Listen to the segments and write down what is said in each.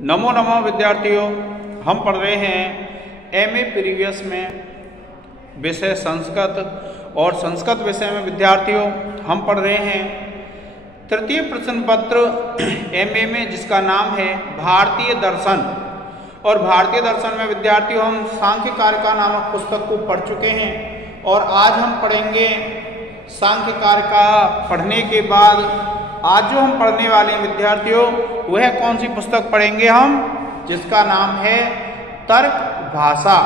नमो नमो विद्यार्थियों, हम पढ़ रहे हैं एमए प्रीवियस में विषय संस्कृत और संस्कृत विषय में विद्यार्थियों हम पढ़ रहे हैं तृतीय प्रश्न पत्र एमए में जिसका नाम है भारतीय दर्शन। और भारतीय दर्शन में विद्यार्थियों हम सांख्य कारिका नामक पुस्तक को पढ़ चुके हैं और आज हम पढ़ेंगे सांख्य कारिका। पढ़ने के बाद आज जो हम पढ़ने वाले हैं विद्यार्थियों वह कौन सी पुस्तक पढ़ेंगे हम, जिसका नाम है तर्क भाषा।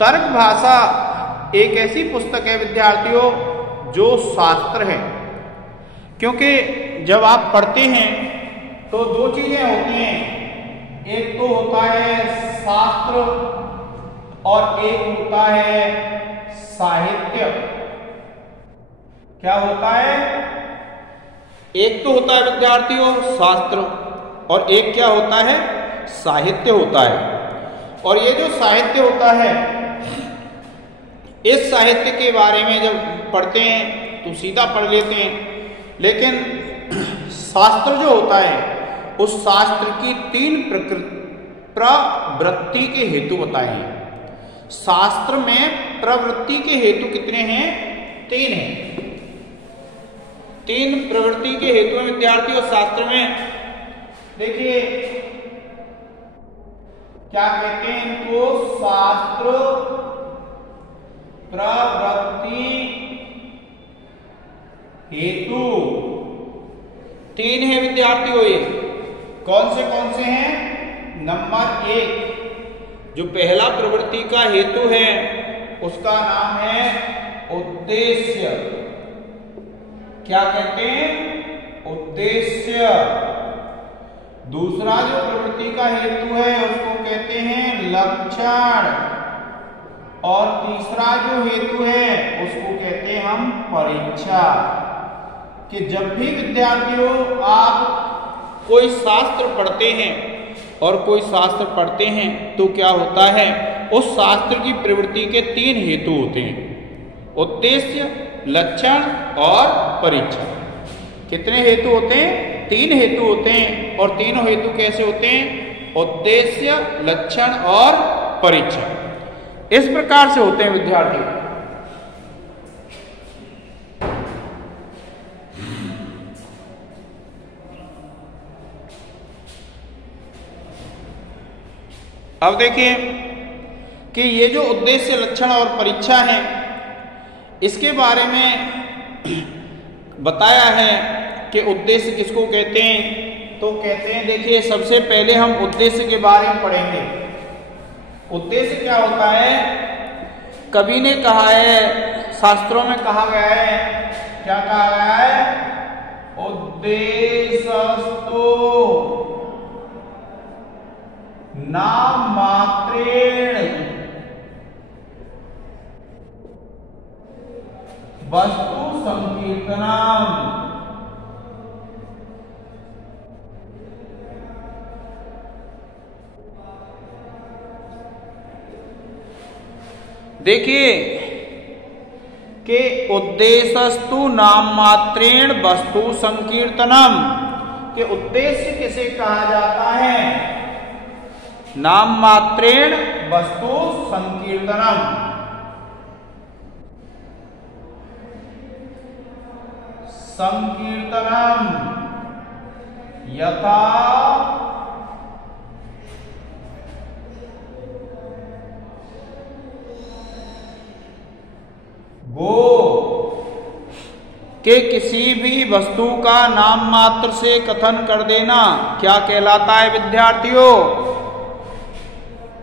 तर्क भाषा एक ऐसी पुस्तक है विद्यार्थियों जो शास्त्र है, क्योंकि जब आप पढ़ते हैं तो दो चीजें होती हैं, एक तो होता है शास्त्र और एक होता है साहित्य। क्या होता है? एक तो होता है विद्यार्थियों शास्त्र और एक क्या होता है, साहित्य होता है। और ये जो साहित्य होता है, इस साहित्य के बारे में जब पढ़ते हैं तो सीधा पढ़ लेते हैं, लेकिन शास्त्र जो होता है उस शास्त्र की तीन प्रवृत्ति के हेतु बताए हैं। शास्त्र में प्रवृत्ति के हेतु कितने हैं? तीन हैं। तीन प्रवृत्ति के हेतु में विद्यार्थियों शास्त्र में देखिए क्या कहते हैं इनको, शास्त्र प्रवृत्ति हेतु तीन है विद्यार्थियों। ये कौन से हैं? नंबर एक, जो पहला प्रवृत्ति का हेतु है उसका नाम है उद्देश्य। क्या कहते हैं? उद्देश्य। दूसरा जो प्रवृत्ति का हेतु है उसको कहते हैं लक्षण, और तीसरा जो हेतु है उसको कहते हैं हम परीक्षा। कि जब भी विद्यार्थियों आप कोई शास्त्र पढ़ते हैं और कोई शास्त्र पढ़ते हैं तो क्या होता है, उस शास्त्र की प्रवृत्ति के तीन हेतु होते हैं, उद्देश्य, लक्षण और परीक्षा। कितने हेतु होते हैं? तीन हेतु होते हैं। और तीनों हेतु कैसे होते हैं? उद्देश्य, लक्षण और परीक्षा। इस प्रकार से होते हैं विद्यार्थी। अब देखिए कि ये जो उद्देश्य, लक्षण और परीक्षा है इसके बारे में बताया है कि उद्देश्य किसको कहते हैं। तो कहते हैं, देखिए सबसे पहले हम उद्देश्य के बारे में पढ़ेंगे। उद्देश्य क्या होता है? कवि ने कहा है, शास्त्रों में कहा गया है, क्या कहा गया है? उद्देश्यस्तु नाम मात्रेण वस्तु संकीर्तनम। देखिए कि उद्देश्यस्तु नाम मात्रेण वस्तु संकीर्तनम, कि उद्देश्य किसे कहा जाता है? नाम मात्रेण वस्तु संकीर्तनम। संकीर्तनम यथा गो, के किसी भी वस्तु का नाम मात्र से कथन कर देना क्या कहलाता है विद्यार्थियों?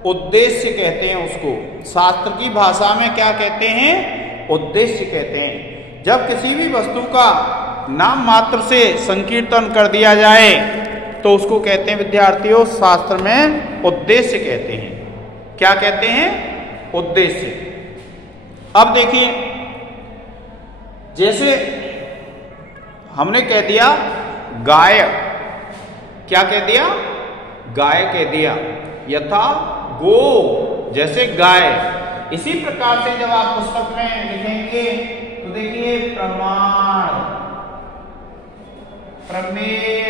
उद्देश्य कहते हैं उसको। शास्त्र की भाषा में क्या कहते हैं? उद्देश्य कहते हैं। जब किसी भी वस्तु का नाम मात्र से संकीर्तन कर दिया जाए तो उसको कहते हैं विद्यार्थियों शास्त्र में उद्देश्य कहते हैं। क्या कहते हैं? उद्देश्य। अब देखिए, जैसे हमने कह दिया गाय, क्या कह दिया? गाय कह दिया। यथा गो, जैसे गाय। इसी प्रकार से जब आप पुस्तक में लिखेंगे तो देखिए प्रमाण, प्रमेय,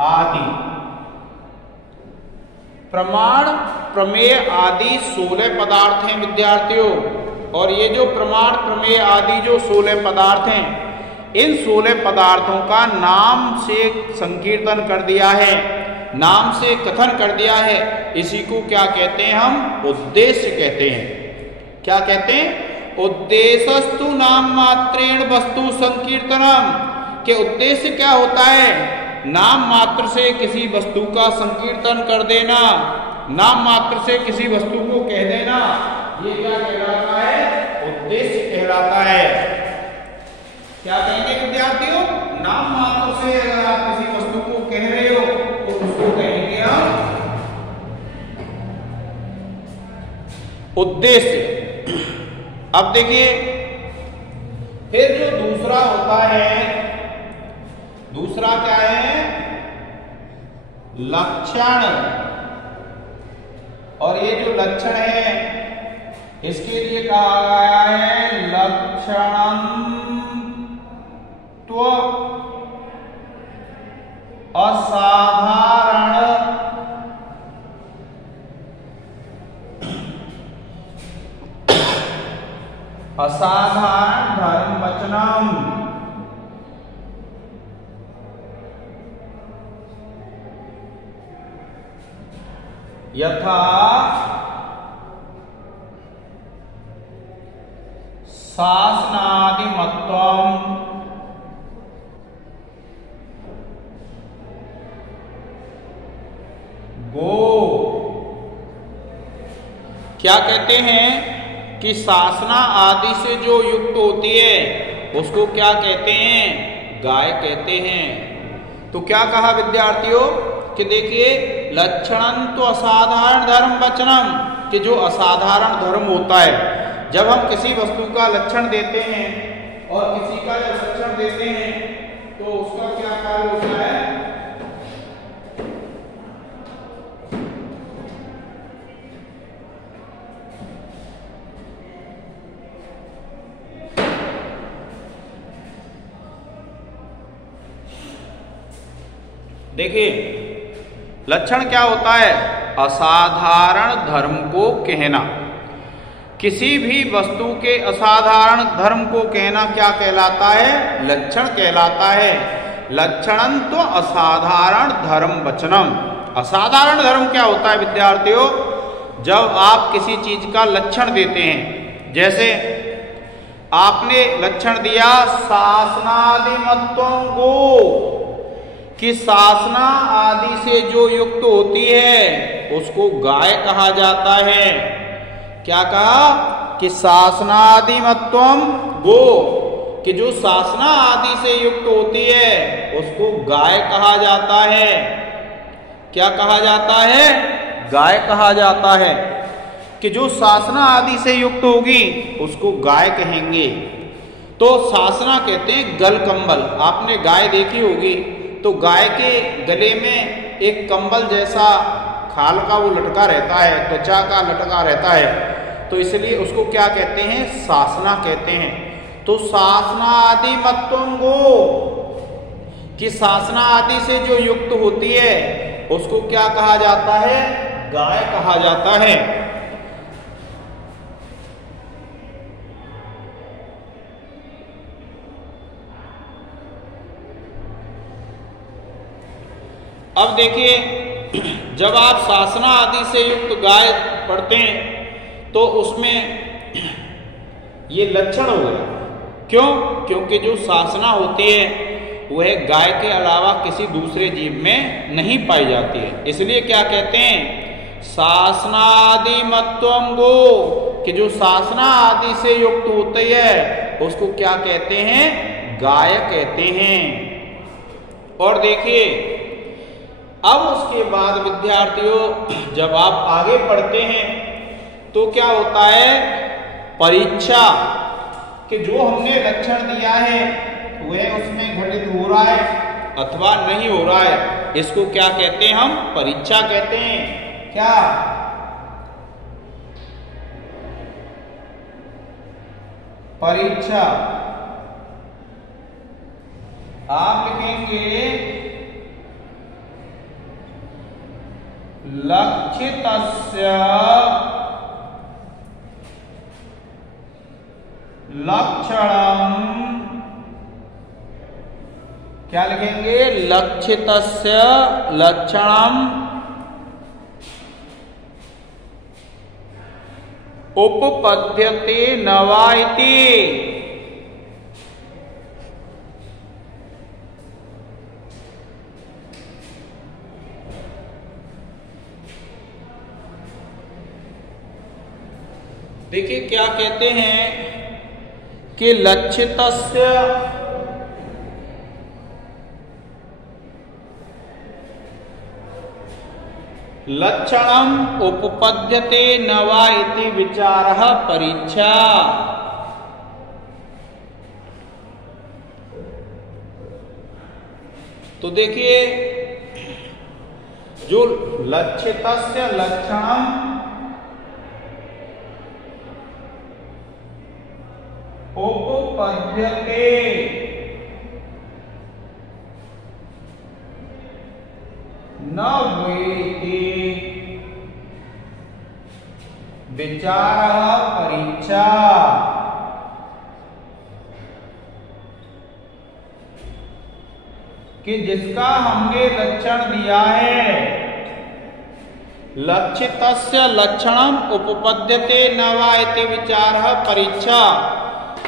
आदि। प्रमाण प्रमेय आदि 16 पदार्थ हैं विद्यार्थियों, और ये जो प्रमाण प्रमेय आदि जो 16 पदार्थ हैं, इन 16 पदार्थों का नाम से संकीर्तन कर दिया है, नाम से कथन कर दिया है। इसी को क्या कहते हैं? हम उद्देश्य कहते हैं। क्या कहते हैं? उद्देश्यस्तु नाम मात्रेण वस्तु संकीर्तनम, के उद्देश्य क्या होता है? नाम मात्र से किसी वस्तु का संकीर्तन कर देना, नाम मात्र से किसी वस्तु को कह देना, ये क्या कहलाता है? उद्देश्य कहलाता है। क्या कहेंगे विद्यार्थियों? नाम मात्र से अगर आप किसी वस्तु को कह रहे हो तो उसको कहेंगे हम उद्देश्य। अब देखिए, फिर जो दूसरा होता है, दूसरा क्या है? लक्षण। और ये जो लक्षण है, इसके लिए कहा गया है लक्षणत्व असाधारण असाधारण धर्म वचनम। यथा शासनादिमत्वम गो। क्या कहते हैं कि शासना आदि से जो युक्त होती है उसको क्या कहते हैं? गाय कहते हैं। तो क्या कहा विद्यार्थियों कि देखिए, लक्षणं तो असाधारण धर्म वचनम, कि जो असाधारण धर्म होता है, जब हम किसी वस्तु का लक्षण देते हैं और किसी का जब लक्षण देते हैं तो उसका क्या कार्य होता है? देखिए, लक्षण क्या होता है? असाधारण धर्म को कहना। किसी भी वस्तु के असाधारण धर्म को कहना क्या कहलाता है? लक्षण कहलाता है। लक्षणं तो असाधारण धर्म वचनम। असाधारण धर्म क्या होता है विद्यार्थियों? जब आप किसी चीज का लक्षण देते हैं, जैसे आपने लक्षण दिया शासनादिमत्वं गो, कि शासना आदि से जो युक्त होती है उसको गाय कहा जाता है। क्या कहा? कि शासनादिमत्वम गो, कि जो शासना आदि से युक्त होती है उसको गाय कहा जाता है। क्या कहा जाता है? गाय कहा जाता है। कि जो शासना आदि से युक्त होगी उसको गाय कहेंगे। तो शासना कहते हैं गल कंबल। आपने गाय देखी होगी, तो गाय के गले में एक कंबल जैसा खाल का वो लटका रहता है, त्वचा का लटका रहता है, तो इसलिए उसको क्या कहते हैं? शासना कहते हैं। तो शासनादिमत्वं गो, कि शासना आदि से जो युक्त होती है उसको क्या कहा जाता है? गाय कहा जाता है। अब देखिए, जब आप शासना आदि से युक्त गाय पढ़ते हैं तो उसमें ये लक्षण हो गया। क्यों? क्योंकि जो शासना होती है वह गाय के अलावा किसी दूसरे जीव में नहीं पाई जाती है। इसलिए क्या कहते हैं? शासनादिमत्वं गो, कि जो शासना आदि से युक्त होती है उसको क्या कहते हैं? गाय कहते हैं। और देखिए, अब उसके बाद विद्यार्थियों जब आप आगे पढ़ते हैं तो क्या होता है? परीक्षा, कि जो हमने लक्षण दिया है वह उसमें घटित हो रहा है अथवा नहीं हो रहा है, इसको क्या कहते हैं? हम परीक्षा कहते हैं। क्या? परीक्षा। आप लिखेंगे लक्षितस्य लक्षणम, क्या लिखेंगे? लक्षितस्य लक्षणम उपपद्यते न वा इति। देखिए क्या कहते हैं कि लक्षितस्य लक्षणम उपपद्यते न वा इति विचारः परीक्षा। तो देखिए जो लक्षितस्य लक्षणम उपपद्यते न वेति विचारः परीक्षा। कि जिसका हमने लक्षण दिया है, लक्षितस्य लक्षणम उपपद्यते न वा इति विचारः परीक्षा।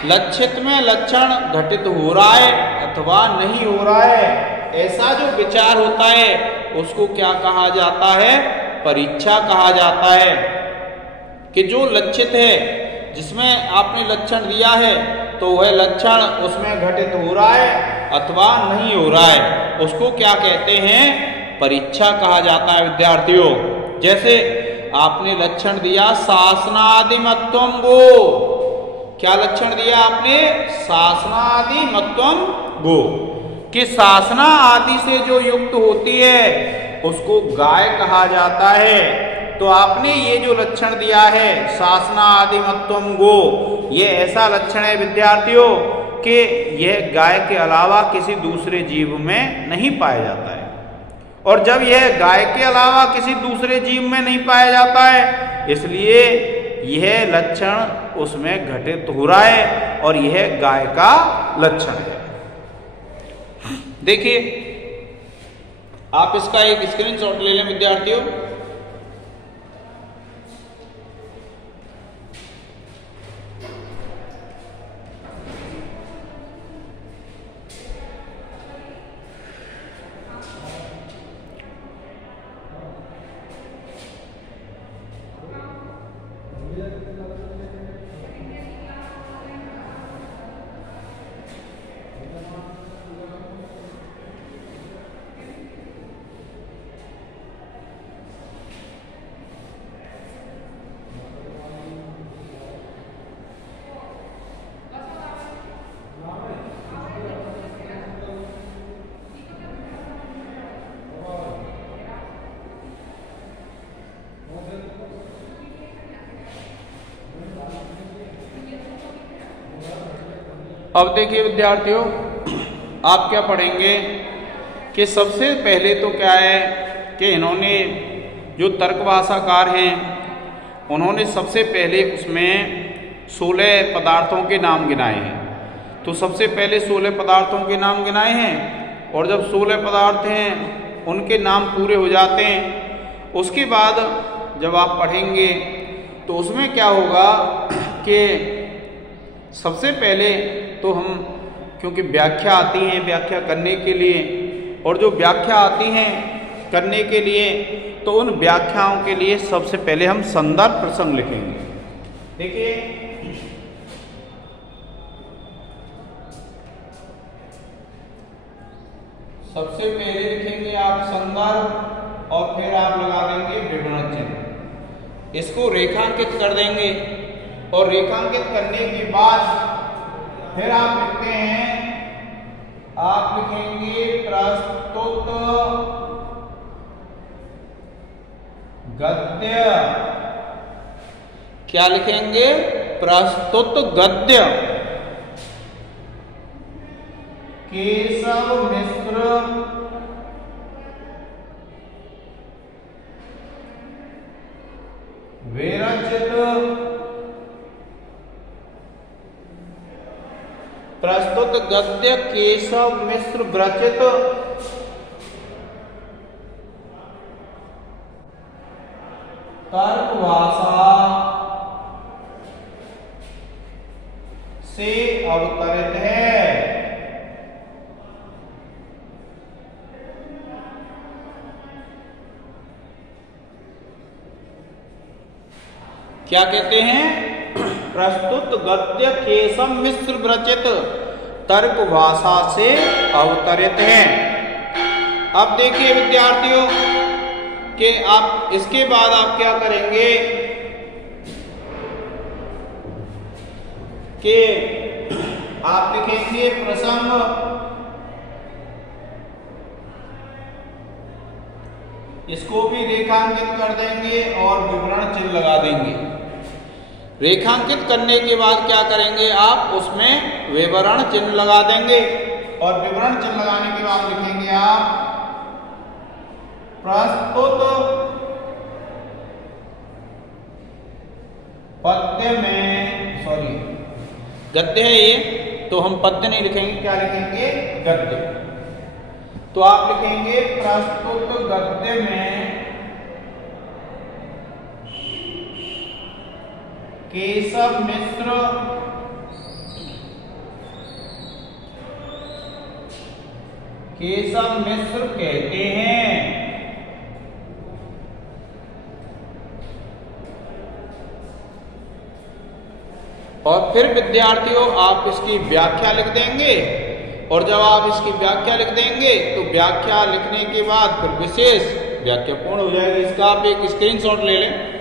लक्षित में लक्षण घटित हो रहा है अथवा नहीं हो रहा है, ऐसा जो विचार होता है उसको क्या कहा जाता है? परीक्षा कहा जाता है। कि जो लक्षित है, जिसमें आपने लक्षण दिया है, तो वह लक्षण उसमें घटित हो रहा है अथवा नहीं हो रहा है, उसको क्या कहते हैं? परीक्षा कहा जाता है विद्यार्थियों। जैसे आपने लक्षण दिया शासनादिमत्वम गो। क्या लक्षण दिया आपने? शासनादि मत्वम गो। कि शासना आदि से जो युक्त होती है उसको गाय कहा जाता है। तो आपने ये जो लक्षण दिया है शासना आदि मत्वम गो, ये ऐसा लक्षण है विद्यार्थियों कि यह गाय के अलावा किसी दूसरे जीव में नहीं पाया जाता है। और जब यह गाय के अलावा किसी दूसरे जीव में नहीं पाया जाता है, इसलिए यह लक्षण उसमें घटित हो रहा है और यह गाय का लक्षण है। देखिए आप इसका एक स्क्रीनशॉट ले लें विद्यार्थियों। अब देखिए विद्यार्थियों, आप क्या पढ़ेंगे कि सबसे पहले तो क्या है कि इन्होंने जो तर्क भाषाकार हैं उन्होंने सबसे पहले उसमें 16 पदार्थों के नाम गिनाए हैं। तो सबसे पहले 16 पदार्थों के नाम गिनाए हैं और जब 16 पदार्थ हैं उनके नाम पूरे हो जाते हैं, उसके बाद जब आप पढ़ेंगे तो उसमें क्या होगा कि सबसे पहले तो हम, क्योंकि व्याख्या आती है व्याख्या करने के लिए, और जो व्याख्या आती हैं करने के लिए, तो उन व्याख्याओं के लिए सबसे पहले हम संदर्भ प्रसंग लिखेंगे। देखिए सबसे पहले लिखेंगे आप संदर्भ और फिर आप लगा देंगे विवरण चिन्ह। इसको रेखांकित कर देंगे और रेखांकित करने के बाद फिर आप लिखते हैं, आप लिखेंगे प्रस्तुत गद्य। क्या लिखेंगे? प्रस्तुत गद्य। केशव मिश्र गद्य केशव मिश्र विरचित तर्क भाषा से अवतरित है। क्या कहते हैं? प्रस्तुत गद्य केशव मिश्र विरचित तर्क भाषा से अवतरित है। अब देखिए विद्यार्थियों कि आप इसके बाद आप क्या करेंगे कि आप लिखेंगे प्रसंग, इसको भी रेखांकित कर देंगे और विवरण चिन्ह लगा देंगे। रेखांकित करने के बाद क्या करेंगे आप उसमें विवरण चिन्ह लगा देंगे और विवरण चिन्ह लगाने के बाद लिखेंगे आप प्रस्तुत पद्य में, सॉरी गद्य है ये, तो हम पद्य नहीं लिखेंगे, क्या लिखेंगे? गद्य। तो आप लिखेंगे प्रस्तुत गद्य में केशव मिश्र कहते हैं। और फिर विद्यार्थियों आप इसकी व्याख्या लिख देंगे और जब आप इसकी व्याख्या लिख देंगे तो व्याख्या लिखने के बाद फिर विशेष व्याख्या पूर्ण हो जाएगी। इसका आप एक स्क्रीनशॉट ले लें।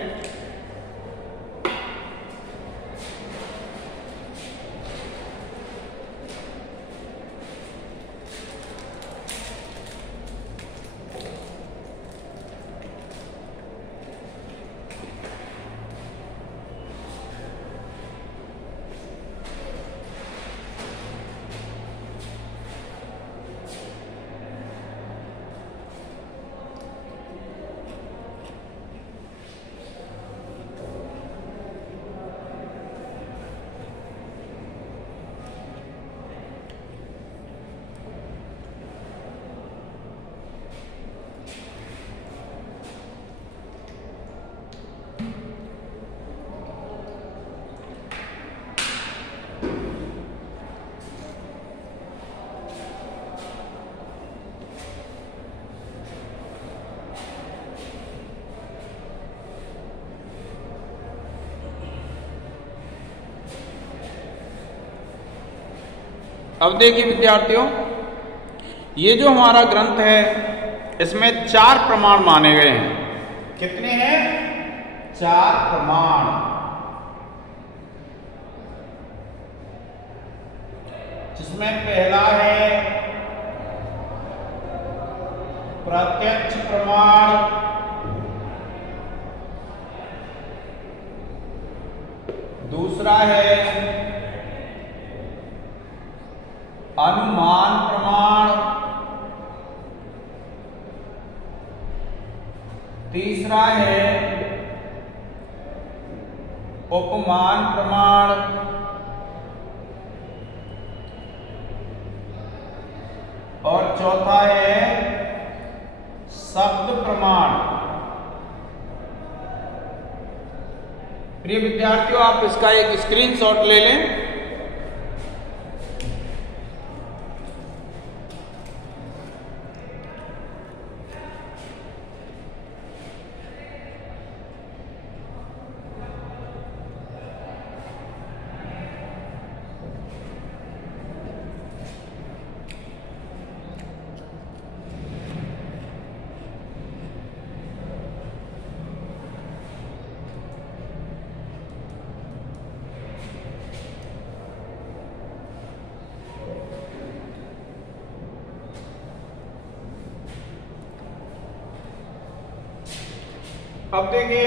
अब देखिए विद्यार्थियों, ये जो हमारा ग्रंथ है इसमें 4 प्रमाण माने गए हैं। कितने हैं? 4 प्रमाण। जिसमें पहला है प्रत्यक्ष प्रमाण, दूसरा है अनुमान प्रमाण, तीसरा है उपमान प्रमाण, और चौथा है शब्द प्रमाण। प्रिय विद्यार्थियों आप इसका एक स्क्रीनशॉट ले लें। अब देखिए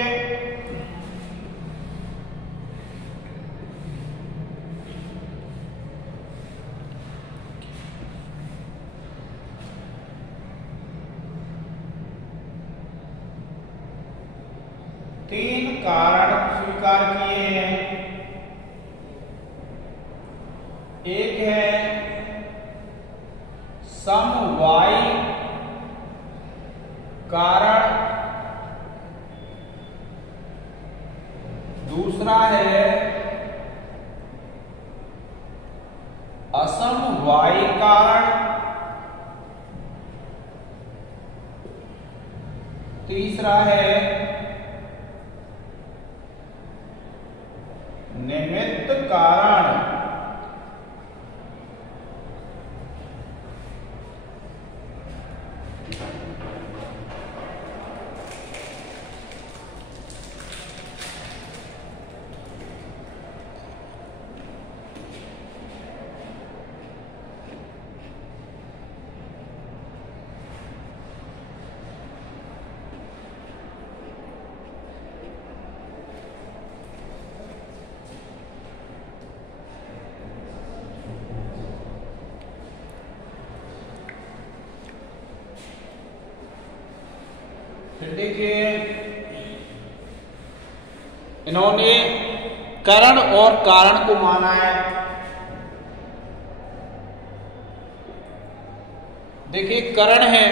तीन कारण स्वीकार किए हैं। एक है समवायी कारण, दूसरा है असमवायी कारण, तीसरा है निमित्त कारण। देखिए इन्होंने करण और कारण को माना है। देखिए करण है,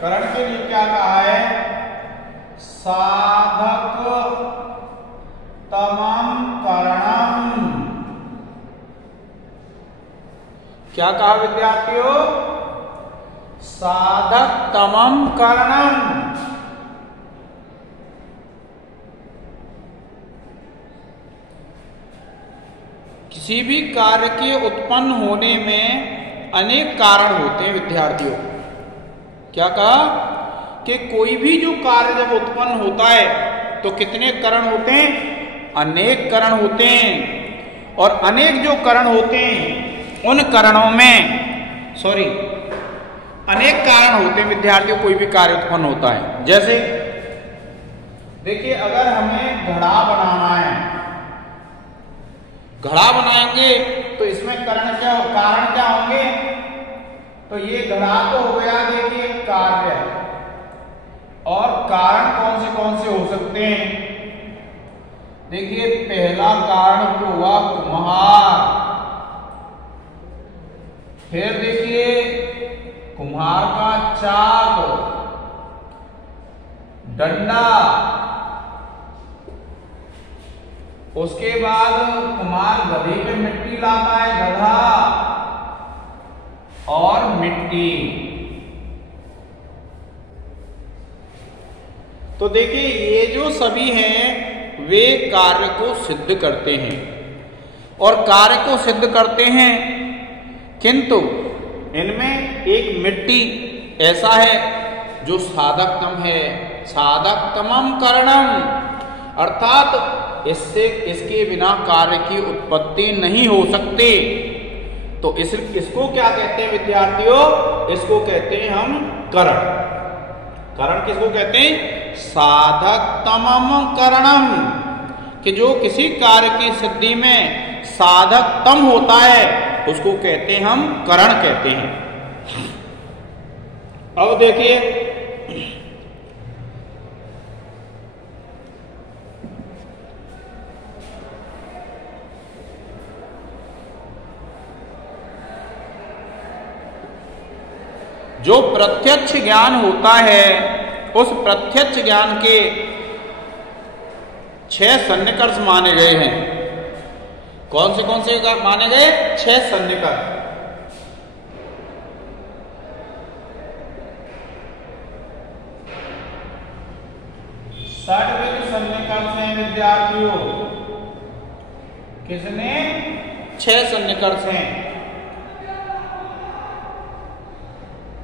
करण के लिए क्या कहा है? साधक तमम करणम। क्या कहा विद्यार्थियों? साधक तमम करणम। किसी भी कार्य के उत्पन्न होने में अनेक कारण होते हैं विद्यार्थियों। क्या कहा कि कोई भी जो कार्य जब उत्पन्न होता है तो कितने करण होते हैं? अनेक करण होते हैं। और अनेक जो करण होते हैं उन करणों में अनेक कारण होते हैं विद्यार्थियों, कोई भी कार्य उत्पन्न होता है। जैसे देखिए अगर हमें घड़ा बनाना है, घड़ा बनाएंगे तो इसमें कारण क्या होंगे? तो ये घड़ा तो हो गया देखिए कार्य, और कारण कौन से हो सकते हैं? देखिए पहला कारण तो हुआ कुम्हार, फिर देखिए कुम्हार का चाक, डंडा, उसके बाद कुम्हार गधे पे मिट्टी लाता है, गधा, और मिट्टी। तो देखिए ये जो सभी हैं वे कार्य को सिद्ध करते हैं और कार्य को सिद्ध करते हैं, किंतु इनमें एक मिट्टी ऐसा है जो साधकतम है, साधकतमम करणम, अर्थात इसके बिना कार्य की उत्पत्ति नहीं हो सकती। तो इसको क्या कहते हैं विद्यार्थियों? इसको कहते हैं हम करण। करण किसको कहते हैं? साधकतमम करणम, कि जो किसी कार्य की सिद्धि में साधकतम होता है उसको कहते हैं हम करण कहते हैं। अब देखिए जो प्रत्यक्ष ज्ञान होता है उस प्रत्यक्ष ज्ञान के 6 सन्निकर्ष माने गए हैं। कौन से माने गए? 6 सन्निकर्ष। षड्विध सन्निकर्ष हैं विद्यार्थियों। किसने? 6 सन्निकर्ष हैं।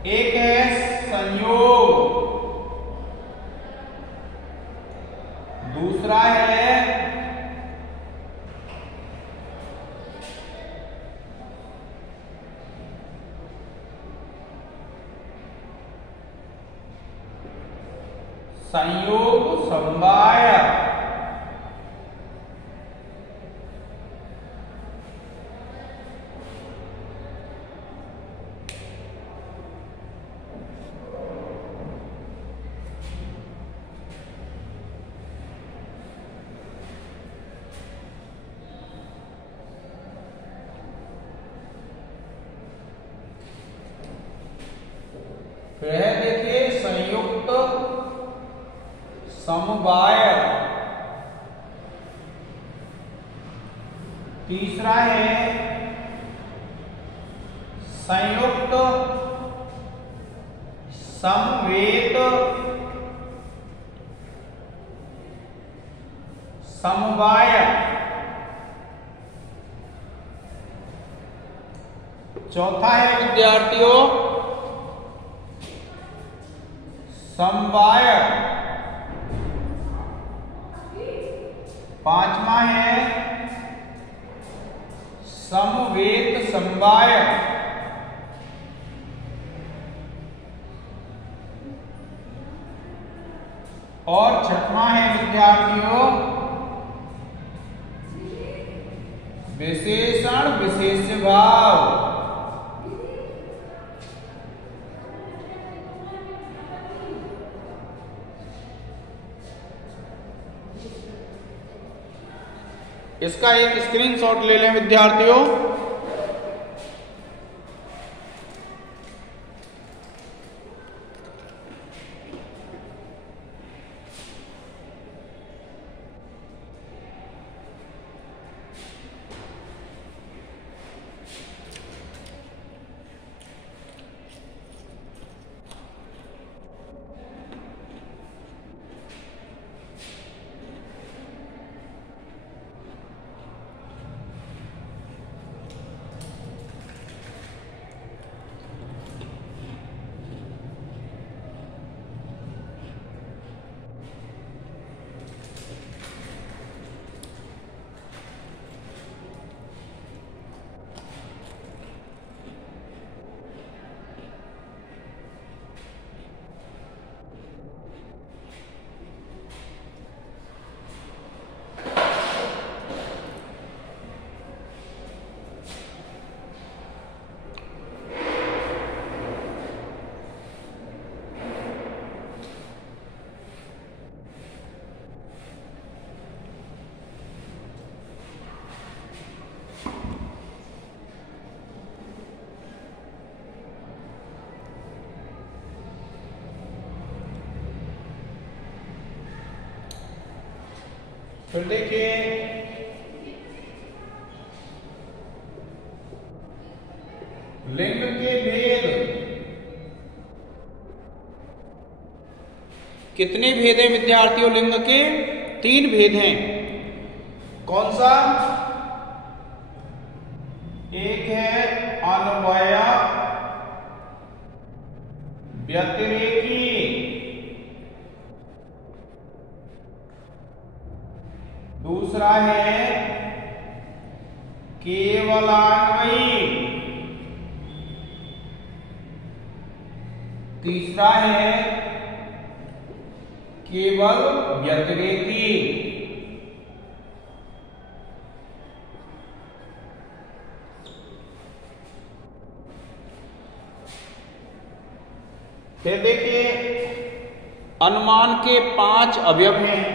एक है संयोग, दूसरा है संयोग समवाय, फिर है देखिए संयुक्त समवाय। तीसरा है संयुक्त समवेत समवाय। चौथा है विद्यार्थियों समवाय। पांचवा है समवेत समवाय। और छठवां है विद्यार्थियों विशेषण विशेष्य भाव। इसका एक स्क्रीनशॉट ले लें विद्यार्थियों। फिर देखिए लिंग के भेद। कितने भेद हैं विद्यार्थियों लिंग के? 3 भेद हैं। कौन सा? एक है अन्वय व्यतिरेकी, दूसरा है केवलान्वयी, तीसरा है केवल व्यतिरेकी। फिर देखिए अनुमान के 5 अवयव हैं।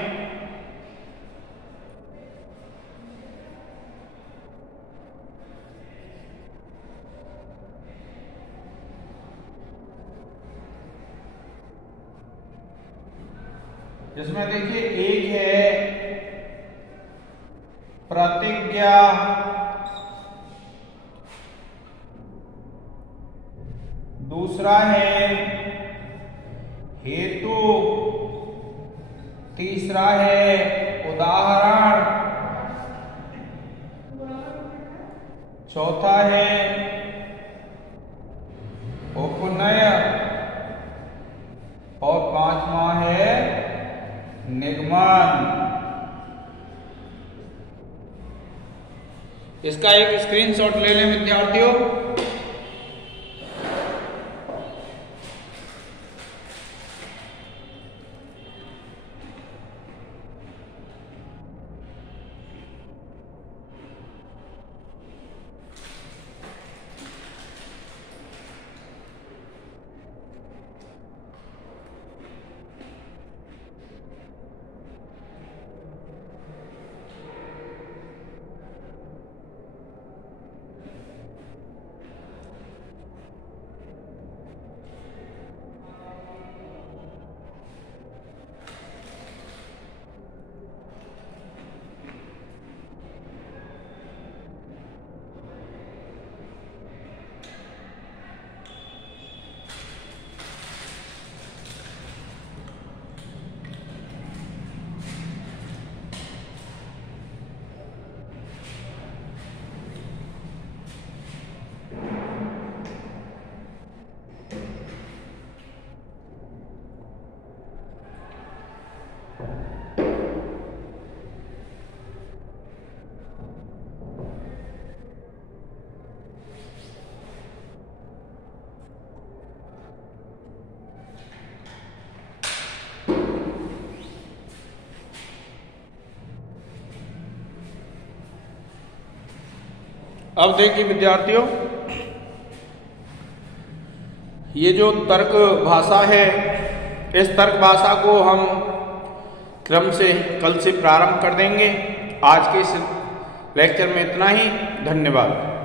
जिसमें देखिए एक है प्रतिज्ञा, दूसरा है हेतु, तीसरा है उदाहरण, चौथा है उपनय और 5वां है निगमन। इसका एक स्क्रीनशॉट ले लें विद्यार्थियों। अब देखिए विद्यार्थियों, ये जो तर्क भाषा है, इस तर्क भाषा को हम क्रम से कल से प्रारंभ कर देंगे। आज के इस लेक्चर में इतना ही। धन्यवाद।